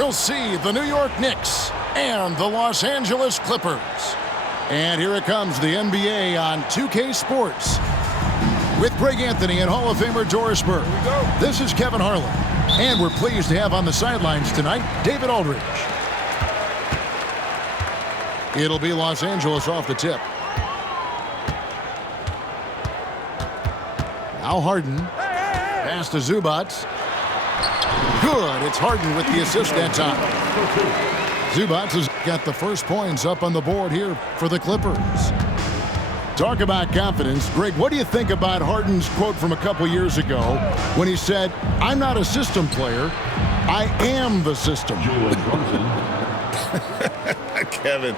we'll see the New York Knicks and the Los Angeles Clippers. And here it comes, the NBA on 2K Sports. With Greg Anthony and Hall of Famer Doris Burke. This is Kevin Harlan. And we're pleased to have on the sidelines tonight, David Aldridge. It'll be Los Angeles off the tip. Now Harden. Pass to Zubac. Good. It's Harden with the assist that time. Zubac has got the first points up on the board here for the Clippers. Talk about confidence. Greg, what do you think about Harden's quote from a couple years ago when he said, "I'm not a system player, I am the system"? Kevin,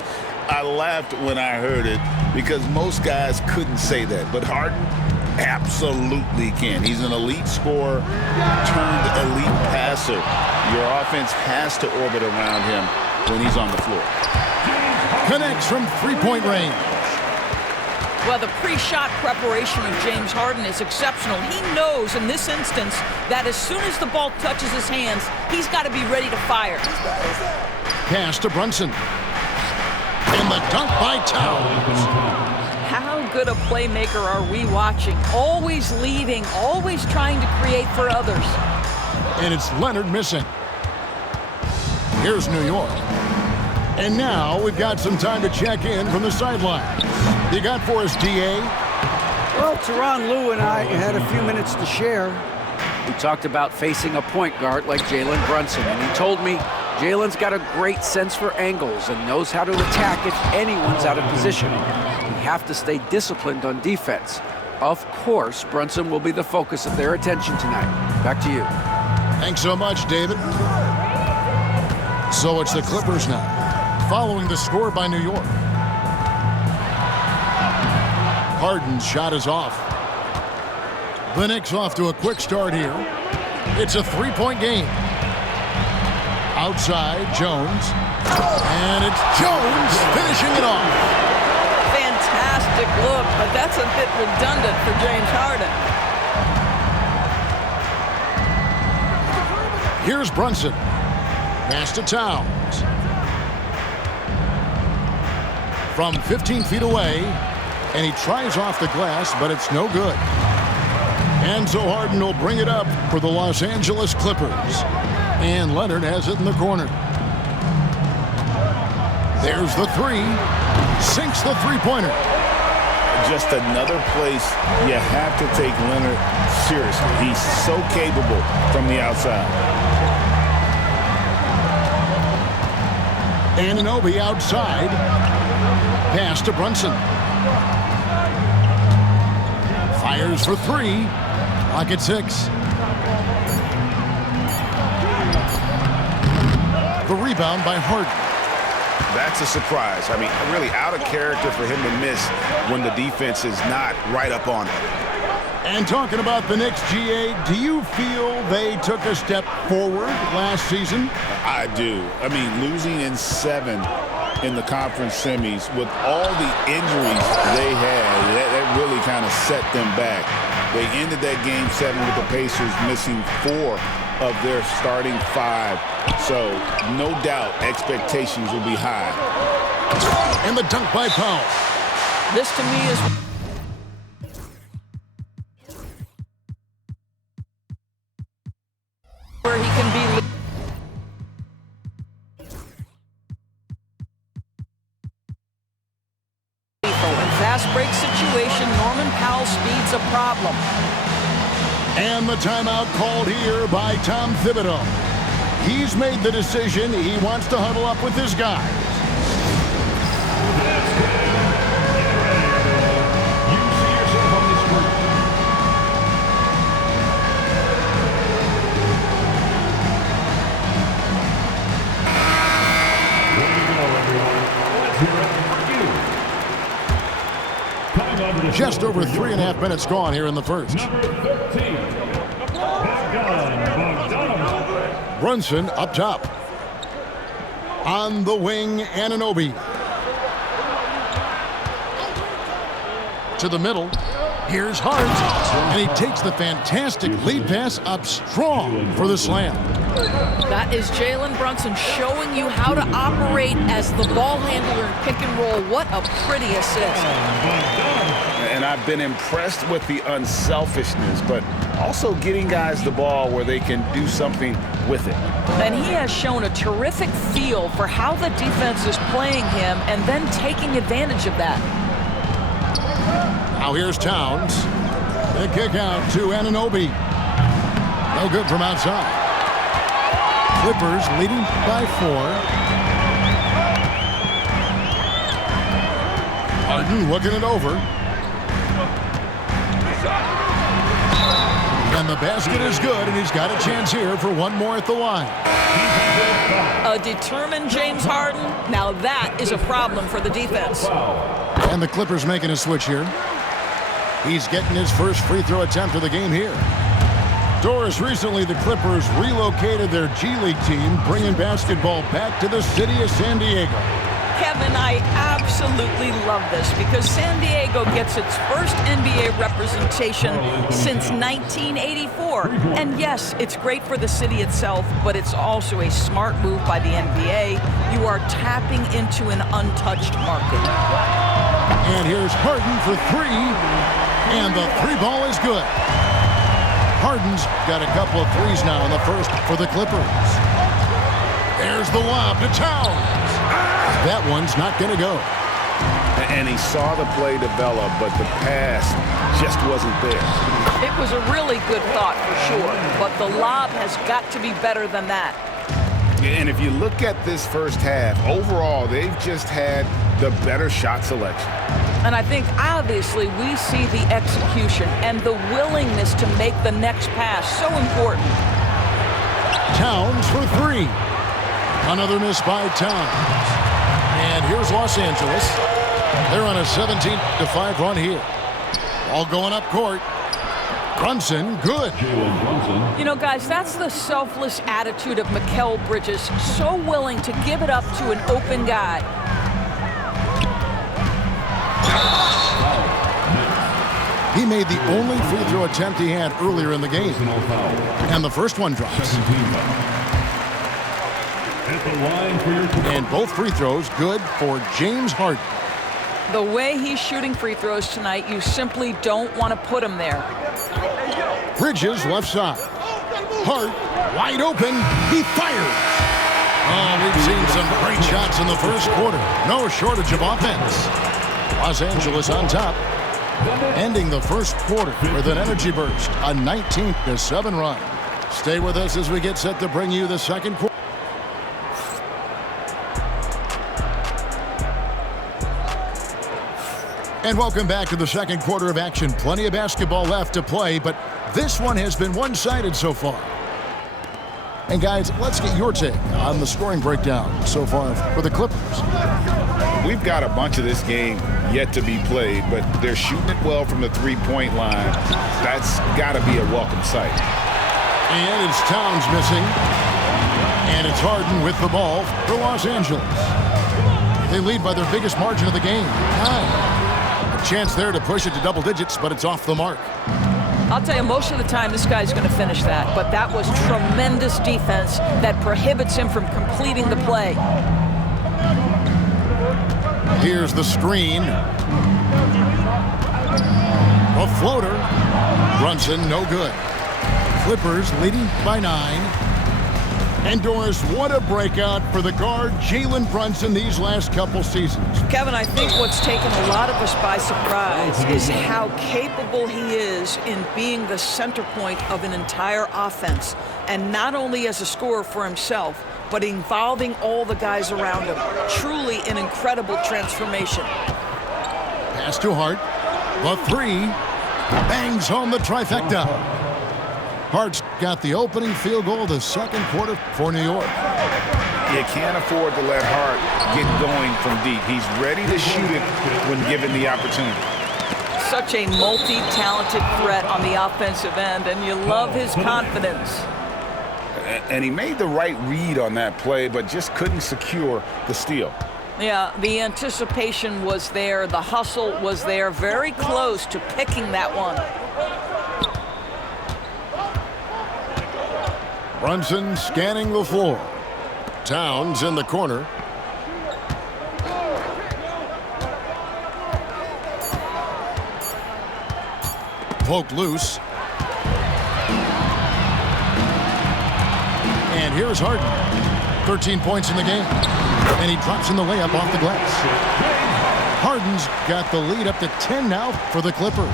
I laughed when I heard it because most guys couldn't say that, but Harden absolutely can. He's an elite scorer turned elite passer. Your offense has to orbit around him when he's on the floor. Connects from three-point range. Well, the pre-shot preparation of James Harden is exceptional. He knows in this instance that as soon as the ball touches his hands, he's got to be ready to fire. Pass to Brunson. And the dunk by Towns. How good a playmaker are we watching? Always leading, always trying to create for others. And it's Leonard missing. Here's New York. And now we've got some time to check in from the sideline. You got for us, D.A.? Well, Tyronn Lue and I had a few minutes to share. We talked about facing a point guard like Jalen Brunson, and he told me Jalen's got a great sense for angles and knows how to attack if anyone's out of position. We have to stay disciplined on defense. Of course, Brunson will be the focus of their attention tonight. Back to you. Thanks so much, David. So it's the Clippers now, following the score by New York. Harden's shot is off. The Knicks off to a quick start here. It's a three-point game. Outside, Jones. And it's Jones finishing it off. Fantastic look, but that's a bit redundant for James Harden. Here's Brunson. Pass to Towns. From 15 feet away. And he tries off the glass, but it's no good. And so Harden will bring it up for the Los Angeles Clippers. And Leonard has it in the corner. There's the three. Sinks the three-pointer. Just another place you have to take Leonard seriously. He's so capable from the outside. Anunoby outside. Pass to Brunson. Fires for three. Clock at 6. The rebound by Harden. That's a surprise. I mean, really out of character for him to miss when the defense is not right up on it. And talking about the Knicks, GA, do you feel they took a step forward last season? I do. I mean, losing in 7 in the conference semis with all the injuries they had, that really kind of set them back. They ended that game 7 with the Pacers missing 4 of their starting 5. So no doubt expectations will be high. And the dunk by Powell. This to me is where he can be. Fast break situation, Norman Powell speed's a problem. And the timeout called here by Tom Thibodeau. He's made the decision. He wants to huddle up with his guys. You see yourself on the screen. Ready to go, everyone. Let's hear it for you. Just over 3.5 minutes gone here in the first. Number 13, Bogdanovich. Brunson up top. On the wing, Anunoby. To the middle. Here's Hart, and he takes the fantastic lead pass up strong for the slam. That is Jalen Brunson showing you how to operate as the ball handler in pick and roll. What a pretty assist. And I've been impressed with the unselfishness, but also getting guys the ball where they can do something with it. And he has shown a terrific feel for how the defense is playing him and then taking advantage of that. Now here's Towns. The kick out to Anunoby. No good from outside. Clippers leading by 4. Harden looking it over. And the basket is good, and he's got a chance here for one more at the line. A determined James Harden. Now that is a problem for the defense. And the Clippers making a switch here. He's getting his first free throw attempt of the game here. Doris, recently the Clippers relocated their G League team, bringing basketball back to the city of San Diego. Kevin, I absolutely love this because San Diego gets its first NBA representation since 1984. And yes, it's great for the city itself, but it's also a smart move by the NBA. You are tapping into an untouched market. And here's Harden for 3, and the 3 ball is good. Harden's got a couple of threes now in the first for the Clippers. There's the lob to Towns. That one's not going to go. And he saw the play develop, but the pass just wasn't there. It was a really good thought for sure, but the lob has got to be better than that. And if you look at this first half, overall, they've just had the better shot selection. And I think obviously we see the execution and the willingness to make the next pass so important. Towns for 3. Another miss by Towns. And here's Los Angeles. They're on a 17-5 run here. All going up court. Brunson, good. You know, guys, that's the selfless attitude of Mikal Bridges. So willing to give it up to an open guy. He made the only free throw attempt he had earlier in the game. And the first one drops. And both free throws good for James Harden. The way he's shooting free throws tonight, you simply don't want to put him there. Bridges left side. Hart wide open. He fires. Oh, we've seen some great shots in the first quarter. No shortage of offense. Los Angeles on top, ending the first quarter with an energy burst, a 19-7 run. Stay with us as we get set to bring you the second quarter. And welcome back to the second quarter of action. Plenty of basketball left to play, but this one has been one-sided so far. And guys, let's get your take on the scoring breakdown so far for the Clippers. We've got a bunch of this game yet to be played, but they're shooting it well from the three-point line. That's got to be a welcome sight. And it's Towns missing. And it's Harden with the ball for Los Angeles. They lead by their biggest margin of the game, 9. A chance there to push it to double digits, but it's off the mark. I'll tell you, most of the time this guy's going to finish that, but that was tremendous defense that prohibits him from completing the play. Here's the screen. A floater. Brunson, no good. Clippers leading by 9. And Doris, what a breakout for the guard Jalen Brunson these last couple seasons. Kevin, I think what's taken a lot of us by surprise is how capable he is in being the center point of an entire offense. And not only as a scorer for himself, but involving all the guys around him. Truly an incredible transformation. Pass to Hart. The 3. Bangs home the trifecta. Hart's got the opening field goal of the second quarter for New York. You can't afford to let Hart get going from deep. He's ready to shoot it when given the opportunity. Such a multi-talented threat on the offensive end, and you love his confidence. And he made the right read on that play, but just couldn't secure the steal. Yeah, the anticipation was there. The hustle was there. Very close to picking that one. Brunson scanning the floor. Towns in the corner. Poked loose. And here's Harden. 13 points in the game. And he drops in the layup off the glass. Harden's got the lead up to 10 now for the Clippers.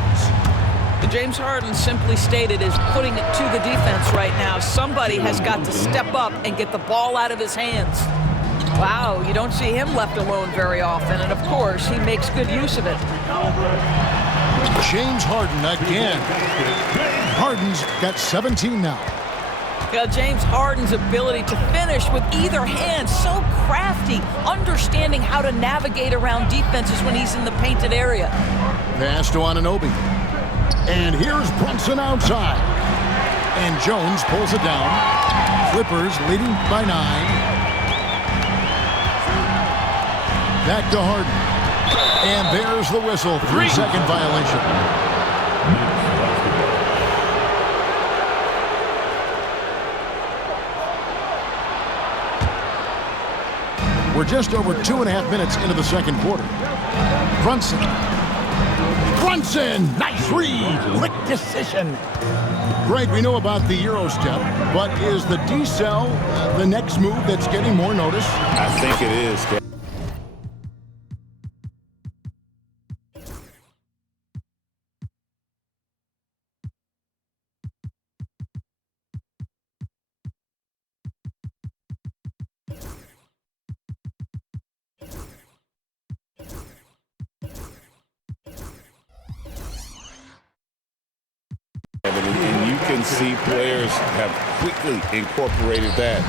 James Harden, simply stated, is putting it to the defense right now. Somebody has got to step up and get the ball out of his hands. Wow, you don't see him left alone very often, and of course, he makes good use of it. James Harden again. Harden's got 17 now. Yeah, James Harden's ability to finish with either hand, so crafty, understanding how to navigate around defenses when he's in the painted area. Pass to Anunoby. And here's Brunson outside. And Jones pulls it down. Clippers leading by 9. Back to Harden. And there's the whistle. 3-second violation. We're just over 2.5 minutes into the second quarter. Brunson. Nice read. Quick decision. Greg, we know about the Euro step, but is the D-cell the next move that's getting more notice? I think it is. And you can see players have quickly incorporated that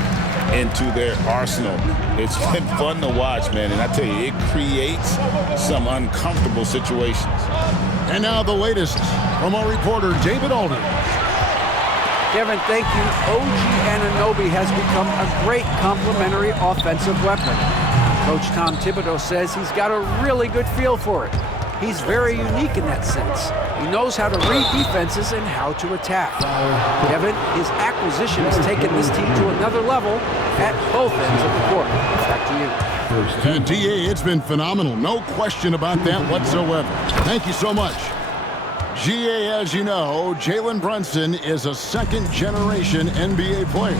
into their arsenal. It's been fun to watch, man, and I tell you, it creates some uncomfortable situations. And now the latest from our reporter, David Alden. Kevin, thank you. OG Anunoby has become a great complementary offensive weapon. Coach Tom Thibodeau says he's got a really good feel for it. He's very unique in that sense. He knows how to read defenses and how to attack. Kevin, his acquisition has taken this team to another level at both ends of the court. Back to you. And DA, it's been phenomenal. No question about that whatsoever. Thank you so much. GA, as you know, Jalen Brunson is a second-generation NBA player.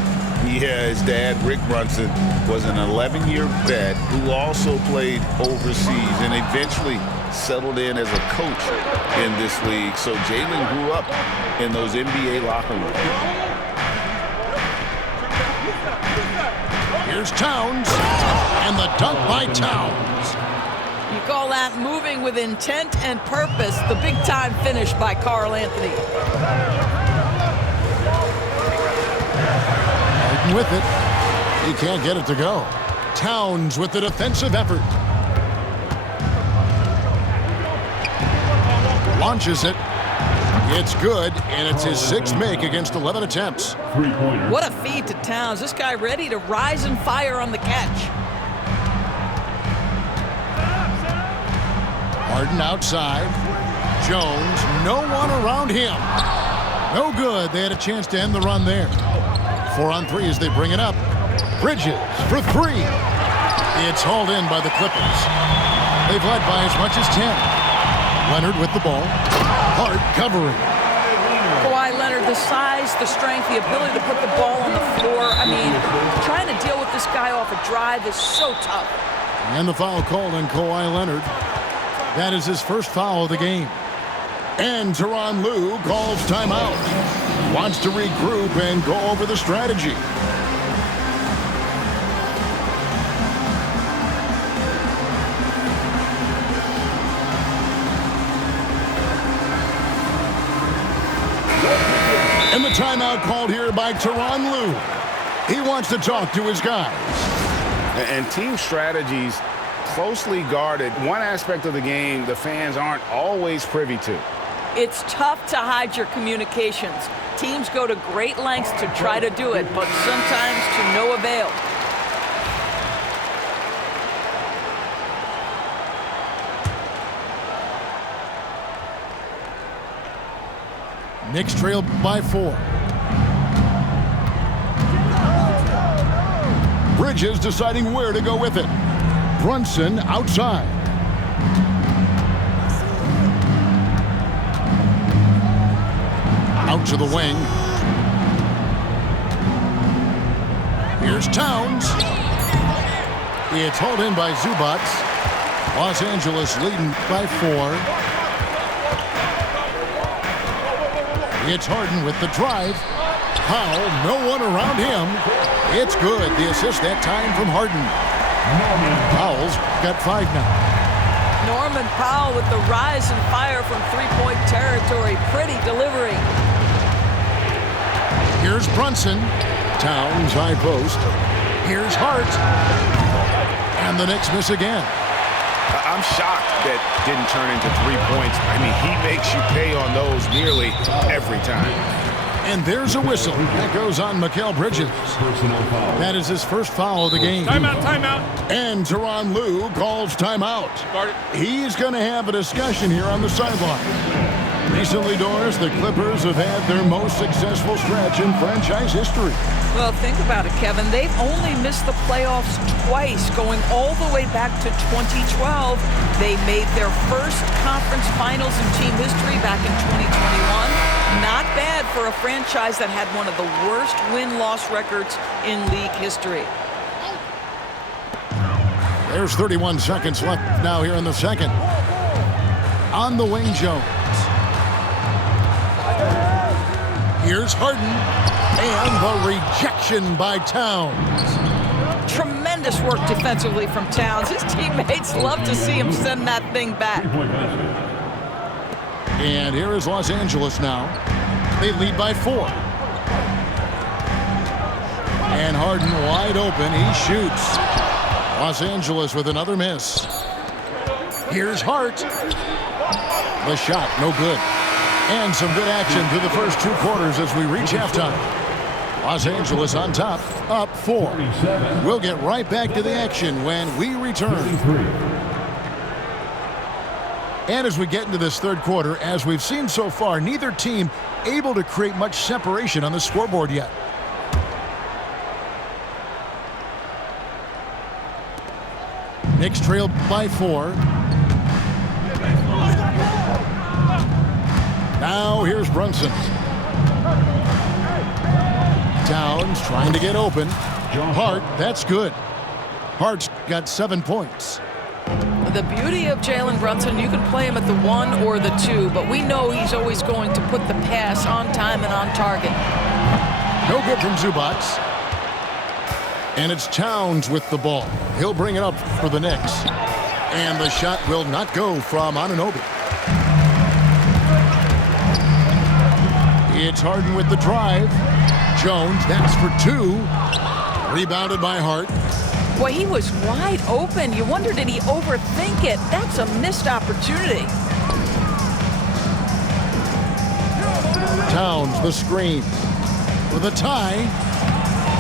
Yeah, his dad, Rick Brunson, was an 11-year vet who also played overseas and eventually settled in as a coach in this league. So Jalen grew up in those NBA locker rooms. Here's Towns, and the dunk by Towns. You call that moving with intent and purpose, the big-time finish by Karl Anthony. Harden with it. He can't get it to go. Towns with the defensive effort. Launches it. It's good, and it's his 6th make against 11 attempts. What a feed to Towns. This guy ready to rise and fire on the catch. Harden outside. Jones, no one around him. No good. They had a chance to end the run there. 4 on 3 as they bring it up. Bridges for 3. It's hauled in by the Clippers. They've led by as much as 10. Leonard with the ball. Hart covering. Kawhi Leonard, the size, the strength, the ability to put the ball on the floor. I mean, trying to deal with this guy off a drive is so tough. And the foul called on Kawhi Leonard. That is his first foul of the game. And Tyronn Lue calls timeout. Wants to regroup and go over the strategy. And the timeout called here by Tyronn Lue. He wants to talk to his guys. And team strategies closely guarded. One aspect of the game the fans aren't always privy to. It's tough to hide your communications. Teams go to great lengths to try to do it, but sometimes to no avail. Knicks trail by 4. Bridges deciding where to go with it. Brunson outside. Out to the wing. Here's Towns. It's hauled in by Zubac. Los Angeles leading by 4. It's Harden with the drive. Powell, no one around him. It's good. The assist that time from Harden. Powell's got 5 now. Norman Powell with the rise and fire from three-point territory. Pretty delivery. Here's Brunson. Towns high post. Here's Hart. And the Knicks miss again. I'm shocked that didn't turn into 3 points. I mean, he makes you pay on those nearly every time. And there's a whistle. That goes on Mikal Bridges. That is his first foul of the game. Timeout, timeout. And Tyronn Lue calls timeout. He's going to have a discussion here on the sideline. Recently, Doris, the Clippers have had their most successful stretch in franchise history. Well, think about it, Kevin. They've only missed the playoffs twice, going all the way back to 2012. They made their first conference finals in team history back in 2021. Not bad for a franchise that had one of the worst win-loss records in league history. There's 31 seconds left now here in the second. On the wing, Jones. Here's Harden. And the rejection by Towns. Tremendous work defensively from Towns. His teammates love to see him send that thing back. And here is Los Angeles now. They lead by 4. And Harden wide open. He shoots. Los Angeles with another miss. Here's Hart. The shot, no good. And some good action through the first 2 quarters as we reach halftime. Los Angeles on top, up 4. We'll get right back to the action when we return. And as we get into this third quarter, as we've seen so far, neither team able to create much separation on the scoreboard yet. Knicks trail by 4. Now here's Brunson. Towns trying to get open. Hart, that's good. Hart's got 7 points. The beauty of Jalen Brunson, you can play him at the 1 or the 2, but we know he's always going to put the pass on time and on target. No good from Zubac. And it's Towns with the ball. He'll bring it up for the Knicks. And the shot will not go from Anunoby. It's Harden with the drive. Jones, that's for 2. Rebounded by Hart. Boy, he was wide open. You wonder, did he overthink it? That's a missed opportunity. Towns, the screen. For the tie.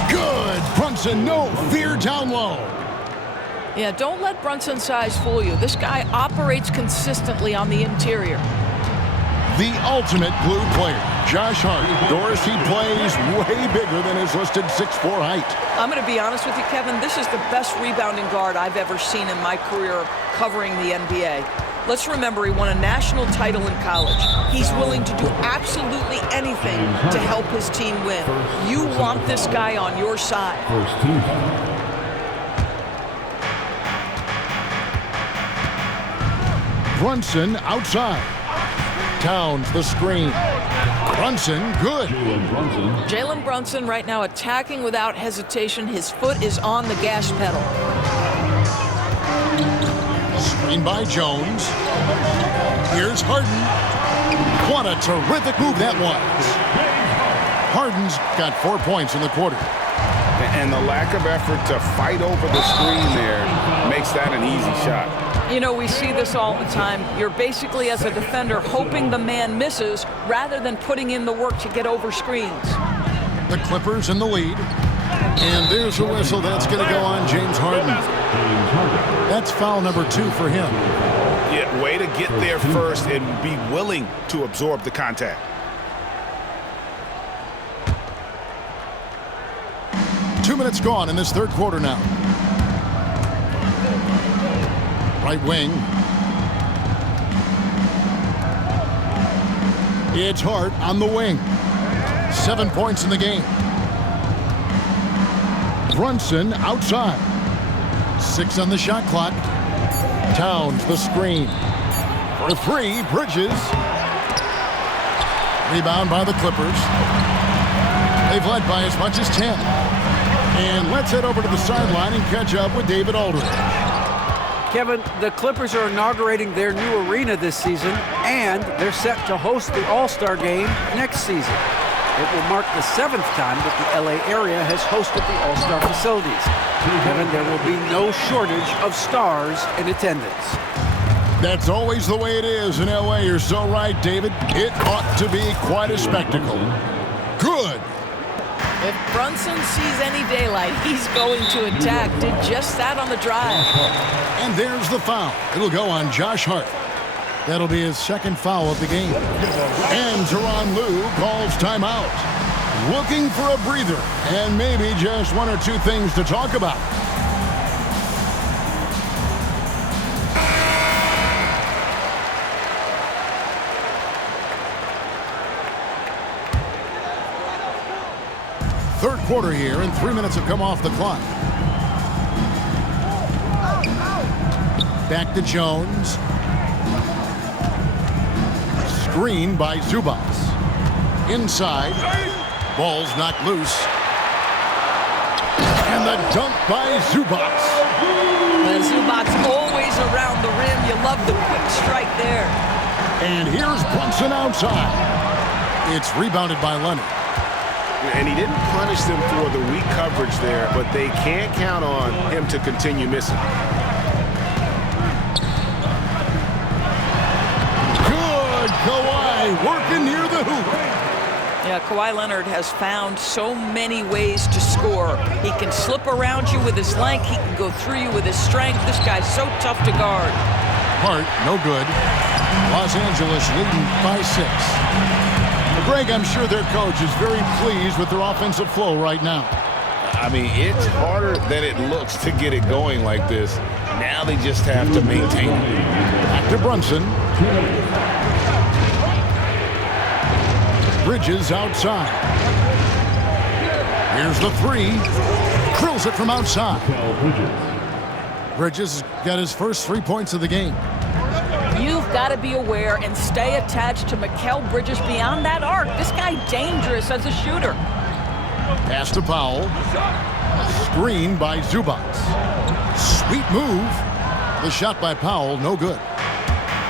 Good. Brunson, no fear down low. Yeah, don't let Brunson's size fool you. This guy operates consistently on the interior. The ultimate blue player, Josh Hart. Doris, he plays way bigger than his listed 6'4" height. I'm going to be honest with you, Kevin. This is the best rebounding guard I've ever seen in my career covering the NBA. Let's remember, he won a national title in college. He's willing to do absolutely anything to help his team win. You want this guy on your side. Brunson outside. Towns, the screen. Brunson, good. Jalen Brunson right now attacking without hesitation. His foot is on the gas pedal. Screen by Jones. Here's Harden. What a terrific move that was. Harden's got 4 points in the quarter. And the lack of effort to fight over the screen there makes that an easy shot. You know, we see this all the time. You're basically, as a defender, hoping the man misses rather than putting in the work to get over screens. The Clippers in the lead. And there's a whistle that's going to go on James Harden. That's foul number 2 for him. Yeah, way to get there first and be willing to absorb the contact. minutes gone in this third quarter now. Right wing. It's Hart on the wing. 7 points in the game. Brunson outside. 6 on the shot clock. Towns the screen. For 3, Bridges. Rebound by the Clippers. They've led by as much as 10. And let's head over to the sideline and catch up with David Aldridge. Kevin, the Clippers are inaugurating their new arena this season, and they're set to host the All-Star Game next season. It will mark the 7th time that the LA area has hosted the All-Star facilities. Kevin, there will be no shortage of stars in attendance. That's always the way it is in LA. You're so right, David. It ought to be quite a spectacle. Good. If Brunson sees any daylight, he's going to attack. Did just that on the drive. And there's the foul. It'll go on Josh Hart. That'll be his second foul of the game. And Tyronn Lue calls timeout. Looking for a breather and maybe just 1 or 2 things to talk about. Third quarter here, and 3 minutes have come off the clock. Back to Jones. Screen by Zubac. Inside. Ball's knocked loose. And the dunk by Zubac. Zubac's always around the rim. You love the quick strike there. And here's Brunson outside. It's rebounded by Leonard. And he didn't punish them for the weak coverage there, but they can't count on him to continue missing. Good. Kawhi working near the hoop. Yeah, Kawhi Leonard has found so many ways to score. He can slip around you with his length. He can go through you with his strength. This guy's so tough to guard. Hart, no good. Los Angeles leading by 6. Greg, I'm sure their coach is very pleased with their offensive flow right now. I mean, it's harder than it looks to get it going like this. Now they just have to maintain it. Back to Brunson. Bridges outside. Here's the 3. Drills it from outside. Bridges got his first 3 points of the game. You've got to be aware and stay attached to Mikal Bridges beyond that arc. This guy dangerous as a shooter. Pass to Powell. Screen by Zubac. Sweet move. The shot by Powell, no good.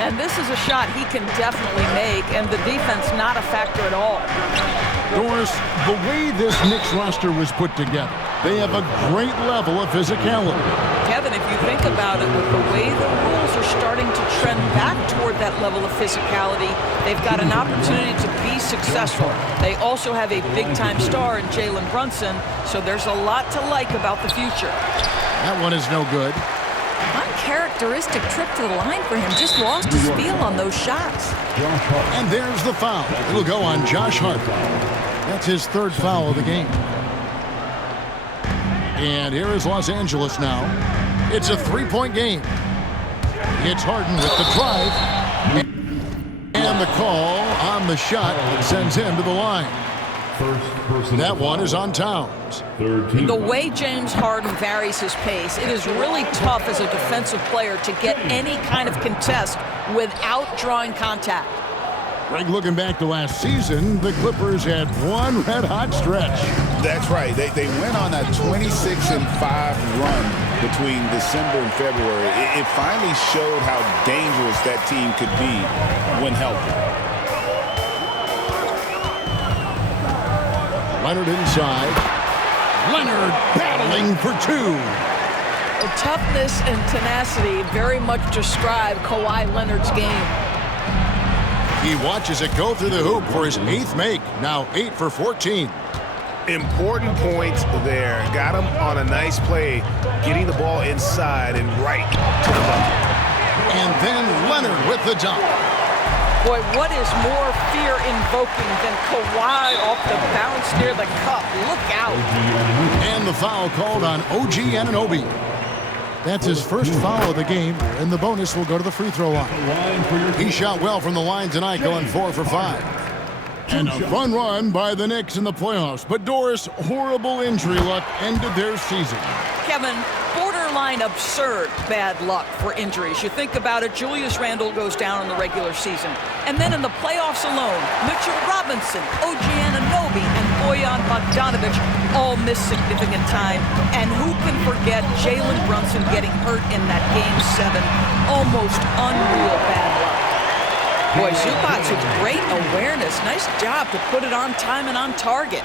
And this is a shot he can definitely make, and the defense not a factor at all. Doris, the way this Knicks roster was put together, they have a great level of physicality. Kevin, if you think about it, with the way the rules are starting to trend back toward that level of physicality, they've got an opportunity to be successful. They also have a big-time star in Jalen Brunson, so there's a lot to like about the future. That one is no good. Uncharacteristic trip to the line for him. Just lost his feel on those shots. And there's the foul. It'll go on Josh Hart. That's his 3rd foul of the game. And here is Los Angeles now. It's a 3-point game. It's Harden with the drive. And the call on the shot that sends him to the line. That one is on Towns. The way James Harden varies his pace, it is really tough as a defensive player to get any kind of contest without drawing contact. Greg, looking back to last season, the Clippers had one red-hot stretch. That's right. They went on a 26-5 run between December and February. It finally showed how dangerous that team could be when healthy. Leonard inside. Leonard battling for 2. Toughness and tenacity very much describe Kawhi Leonard's game. He watches it go through the hoop for his 8th make. Now 8 for 14. Important points there. Got him on a nice play, getting the ball inside and right to the bucket. And then Leonard with the dunk. Boy, what is more fear-invoking than Kawhi off the bounce near the cup? Look out. And the foul called on OG Anunoby. That's his first foul of the game, and the bonus will go to the free throw line. He shot well from the line tonight, going 4 for 5. And a fun run by the Knicks in the playoffs. But Doris, horrible injury luck ended their season. Kevin, borderline absurd bad luck for injuries. You think about it, Julius Randle goes down in the regular season. And then in the playoffs alone, Mitchell Robinson, OG Anunoby, and Bojan Bogdanovic all missed significant time. And who can forget Jalen Brunson getting hurt in that Game 7? Almost unreal bad luck. Boy, Zubac with great awareness. Nice job to put it on time and on target.